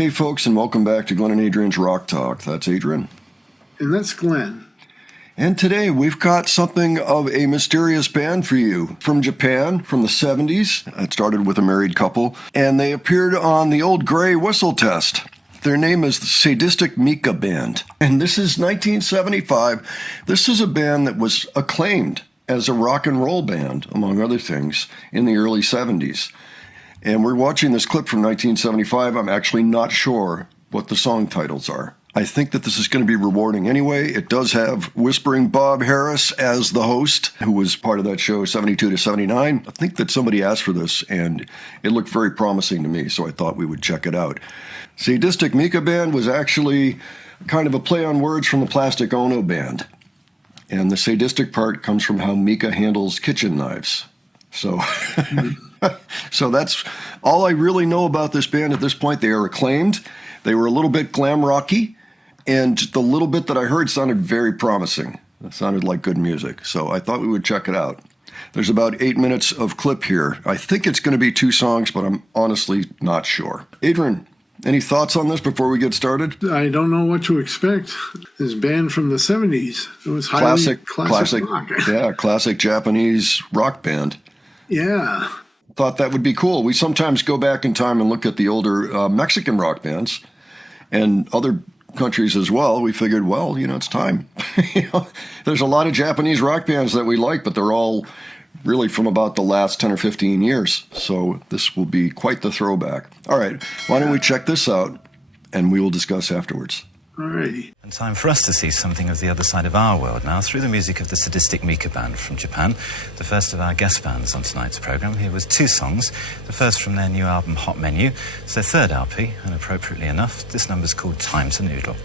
Hey folks, and welcome back to Glenn and Adrian's Rock Talk. That's Adrian. And that's Glenn. And today we've got something of a mysterious band for you from Japan from the 70s. It started with a married couple, and they appeared on the Old Grey Whistle Test. Their name is the Sadistic Mika Band. And this is 1975. This is a band that was acclaimed as a rock and roll band, among other things, in the early 70s. And we're watching this clip from 1975. I'm actually not sure what the song titles are. I think that this is going to be rewarding anyway. It does have Whispering Bob Harris as the host, who was part of that show 72 to 79. I think that somebody asked for this, and it looked very promising to me, so I thought we would check it out. Sadistic Mika Band was actually kind of a play on words from the Plastic Ono Band. And the sadistic part comes from how Mika handles kitchen knives. So... So that's all I really know about this band at this point. They are acclaimed. They were a little bit glam rocky, and the little bit that I heard sounded very promising. It sounded like good music, so I thought we would check it out. There's about 8 minutes of clip here. I think it's going to be 2 songs, but I'm honestly not sure. Adrian, any thoughts on this before we get started? I don't know what to expect. This band from the 70s. It was highly classic rock. Yeah, classic Japanese rock band. Yeah. Thought that would be cool. We sometimes go back in time and look at the older Mexican rock bands and other countries as well. We figured, well, it's time. There's a lot of Japanese rock bands that we like, but they're all really from about the last 10 or 15 years. So this will be quite the throwback. All right, why don't we check this out and we will discuss afterwards. Alrighty. And time for us to see something of the other side of our world now through the music of the Sadistic Mika Band from Japan, the first of our guest bands on tonight's programme, here with 2 songs. The first from their new album Hot Menu. It's their 3rd LP, and appropriately enough, this number's called Time to Noodle.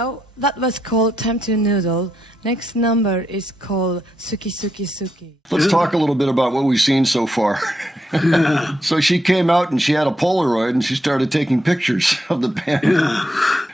Hello, that was called Time to Noodle. Next number is called Suki Suki Suki. Let's talk a little bit about what we've seen so far. So she came out and she had a Polaroid and she started taking pictures of the band.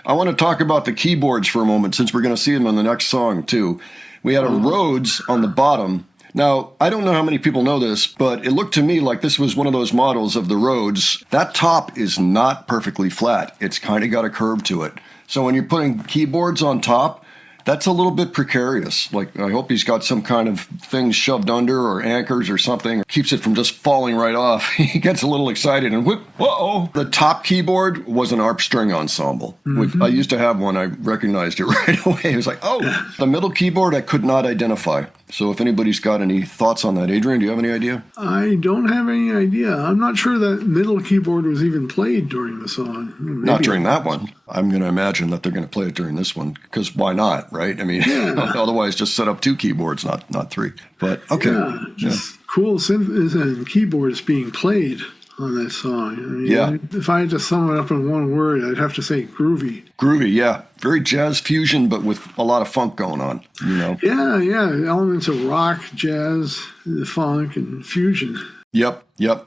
I want to talk about the keyboards for a moment since we're going to see them on the next song too. We had a Rhodes on the bottom. Now, I don't know how many people know this, but it looked to me like this was one of those models of the Rhodes. That top is not perfectly flat. It's kind of got a curve to it. So when you're putting keyboards on top, that's a little bit precarious. Like, I hope he's got some kind of thing shoved under or anchors or something. Keeps it from just falling right off. He gets a little excited and whoop, uh-oh. The top keyboard was an ARP string ensemble. Which I used to have one. I recognized it right away. It was like, oh. The middle keyboard I could not identify. So if anybody's got any thoughts on that, Adrian, do you have any idea? I don't have any idea. I'm not sure that middle keyboard was even played during the song. Maybe not during that one. I'm going to imagine that they're going to play it during this one, because why not, right? I mean, otherwise just set up two keyboards, not three. But, okay. Yeah, just cool synths and keyboards being played on that song. I mean, if I had to sum it up in one word, I'd have to say groovy. Groovy, yeah. Very jazz fusion, but with a lot of funk going on, you know? Yeah. Elements of rock, jazz, funk, and fusion. Yep.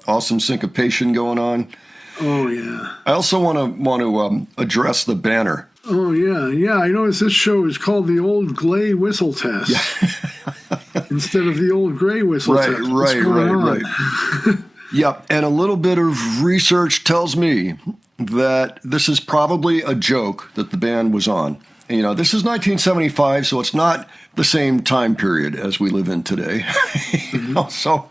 Awesome syncopation going on. Oh, yeah. I also want to address the banner. Oh, yeah. I noticed this show is called the Old Glay Whistle Test. Instead of the Old Gray Whistle Test. Right. Yep, and a little bit of research tells me that this is probably a joke that the band was on. You know, this is 1975, so it's not the same time period as we live in today. So,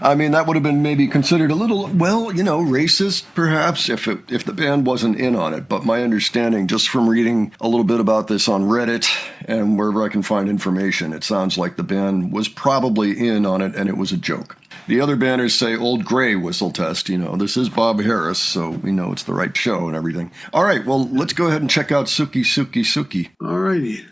I mean, that would have been maybe considered a little, racist, perhaps, if the band wasn't in on it. But my understanding, just from reading a little bit about this on Reddit and wherever I can find information, it sounds like the band was probably in on it and it was a joke. The other banners say Old Gray Whistle Test. You know, this is Bob Harris, so we know it's the right show and everything. All right, well, let's go ahead and check out Suki Suki Suki. All righty.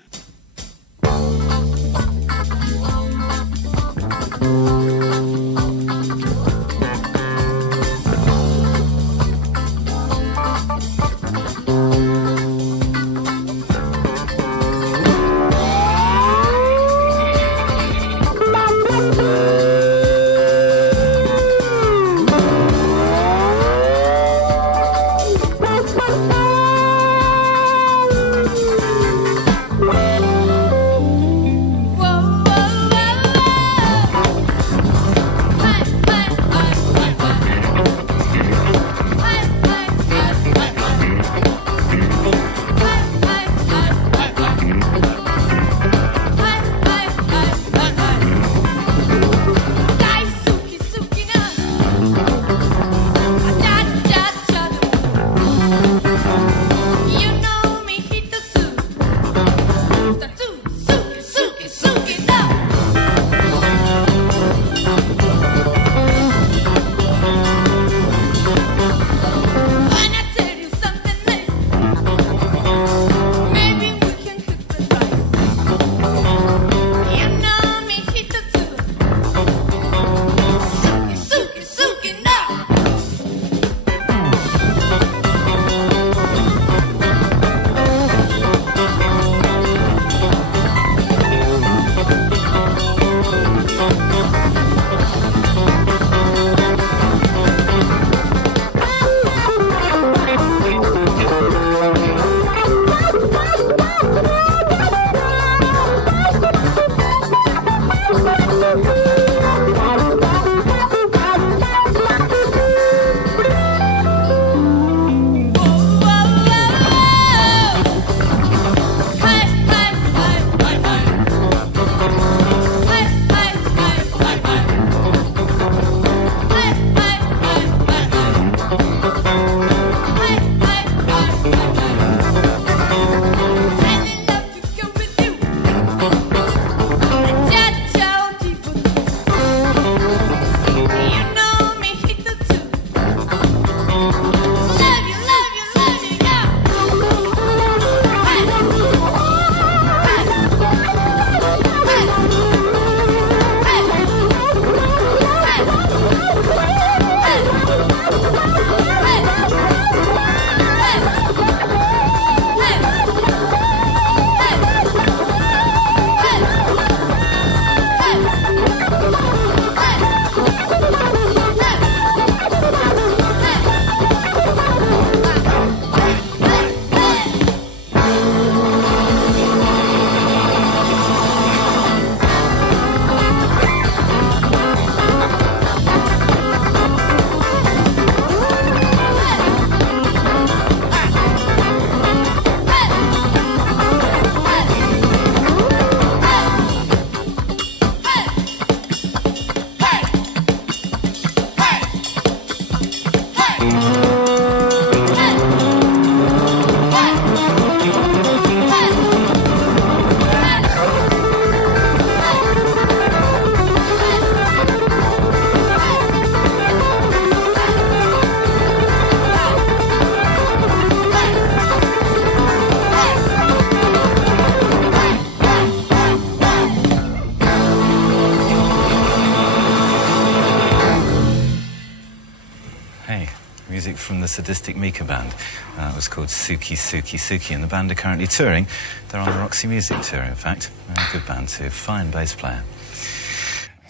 Music from the Sadistic Mika band. It was called Suki Suki Suki, and the band are currently touring. They're on the Roxy Music tour, in fact. They're a good band too. Fine bass player.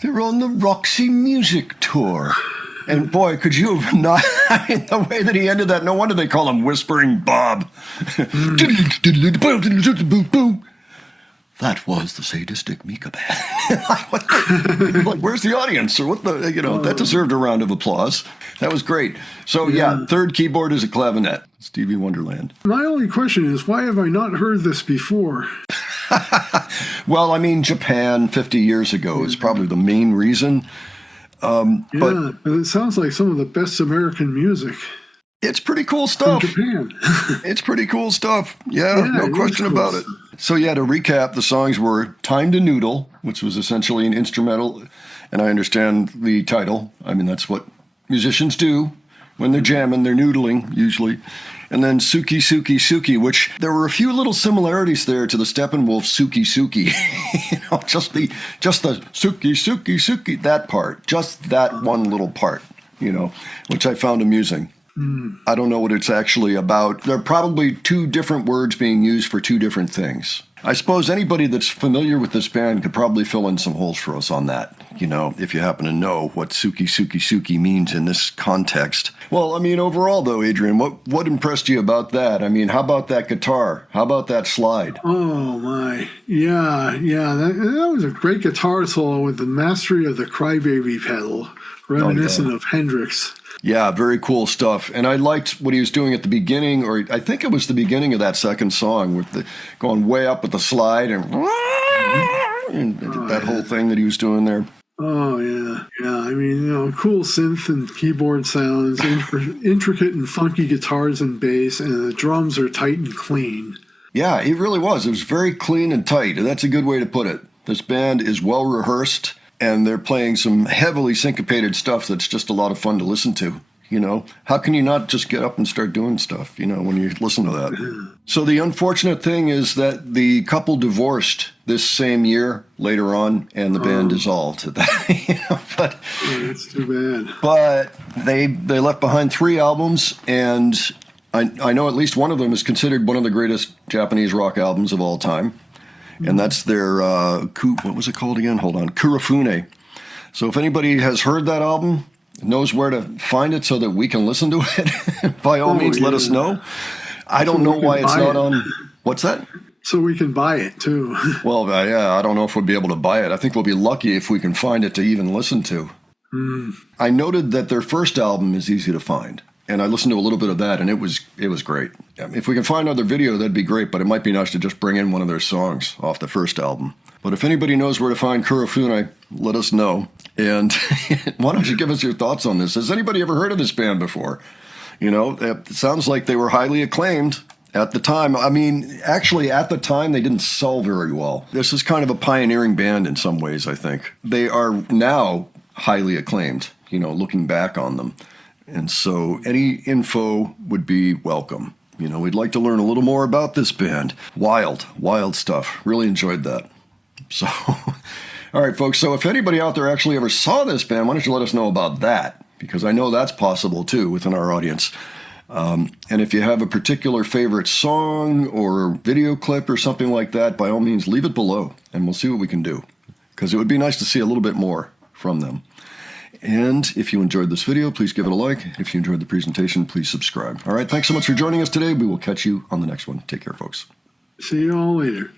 They're on the Roxy Music tour. And boy, could you have not... I mean, the way that he ended that, no wonder they call him Whispering Bob. That was the Sadistic Mika band. Like, where's the audience? Or what the, that deserved a round of applause. That was great. So, yeah, third keyboard is a clavinet. Stevie Wonderland. My only question is, why have I not heard this before? Well, I mean, Japan 50 years ago is probably the main reason. But it sounds like some of the best American music. It's pretty cool stuff. From Japan. It's pretty cool stuff. Yeah, no question about it. So, yeah, to recap, the songs were Time to Noodle, which was essentially an instrumental, and I understand the title. I mean, that's what musicians do when they're jamming, they're noodling, usually. And then Suki Suki Suki, which there were a few little similarities there to the Steppenwolf Suki Suki. Just the Suki Suki Suki, that part, just that one little part, which I found amusing. I don't know what it's actually about. There are probably two different words being used for two different things. I suppose anybody that's familiar with this band could probably fill in some holes for us on that, if you happen to know what Suki Suki Suki means in this context. Well, I mean, overall, though, Adrian, what impressed you about that? I mean, how about that guitar? How about that slide? Oh, my. Yeah. That was a great guitar solo with the mastery of the Crybaby pedal, reminiscent of Hendrix. Yeah, very cool stuff. And I liked what he was doing at the beginning, or I think it was the beginning of that second song, with the going way up with the slide and that whole thing that he was doing there. Oh, yeah. Yeah, I mean, cool synth and keyboard sounds, intricate and funky guitars and bass, and the drums are tight and clean. Yeah, it really was. It was very clean and tight, and that's a good way to put it. This band is well rehearsed, and they're playing some heavily syncopated stuff that's just a lot of fun to listen to. How can you not just get up and start doing stuff, when you listen to that? So the unfortunate thing is that the couple divorced this same year later on, and the band dissolved. But that's too bad. But they left behind 3 albums, and I know at least one of them is considered one of the greatest Japanese rock albums of all time. And that's their, what was it called again? Hold on, Kurofune. So if anybody has heard that album, knows where to find it so that we can listen to it, by all means, let us know. I don't know why it's not on. What's that? So we can buy it, too. Well, yeah, I don't know if we'll be able to buy it. I think we'll be lucky if we can find it to even listen to. I noted that their first album is easy to find. And I listened to a little bit of that, and it was great. If we can find another video, that'd be great, but it might be nice to just bring in one of their songs off the first album. But if anybody knows where to find Kurofune, let us know. And why don't you give us your thoughts on this? Has anybody ever heard of this band before? It sounds like they were highly acclaimed at the time. I mean, actually, at the time, they didn't sell very well. This is kind of a pioneering band in some ways, I think. They are now highly acclaimed, looking back on them. And so any info would be welcome. We'd like to learn a little more about this band. Wild stuff. Really enjoyed that. So, all right, folks. So if anybody out there actually ever saw this band, why don't you let us know about that? Because I know that's possible, too, within our audience. And if you have a particular favorite song or video clip or something like that, by all means, leave it below, and we'll see what we can do. Because it would be nice to see a little bit more from them. And if you enjoyed this video, please give it a like. If you enjoyed the presentation, please subscribe. All right, thanks so much for joining us today. We will catch you on the next one. Take care, folks. See you all later.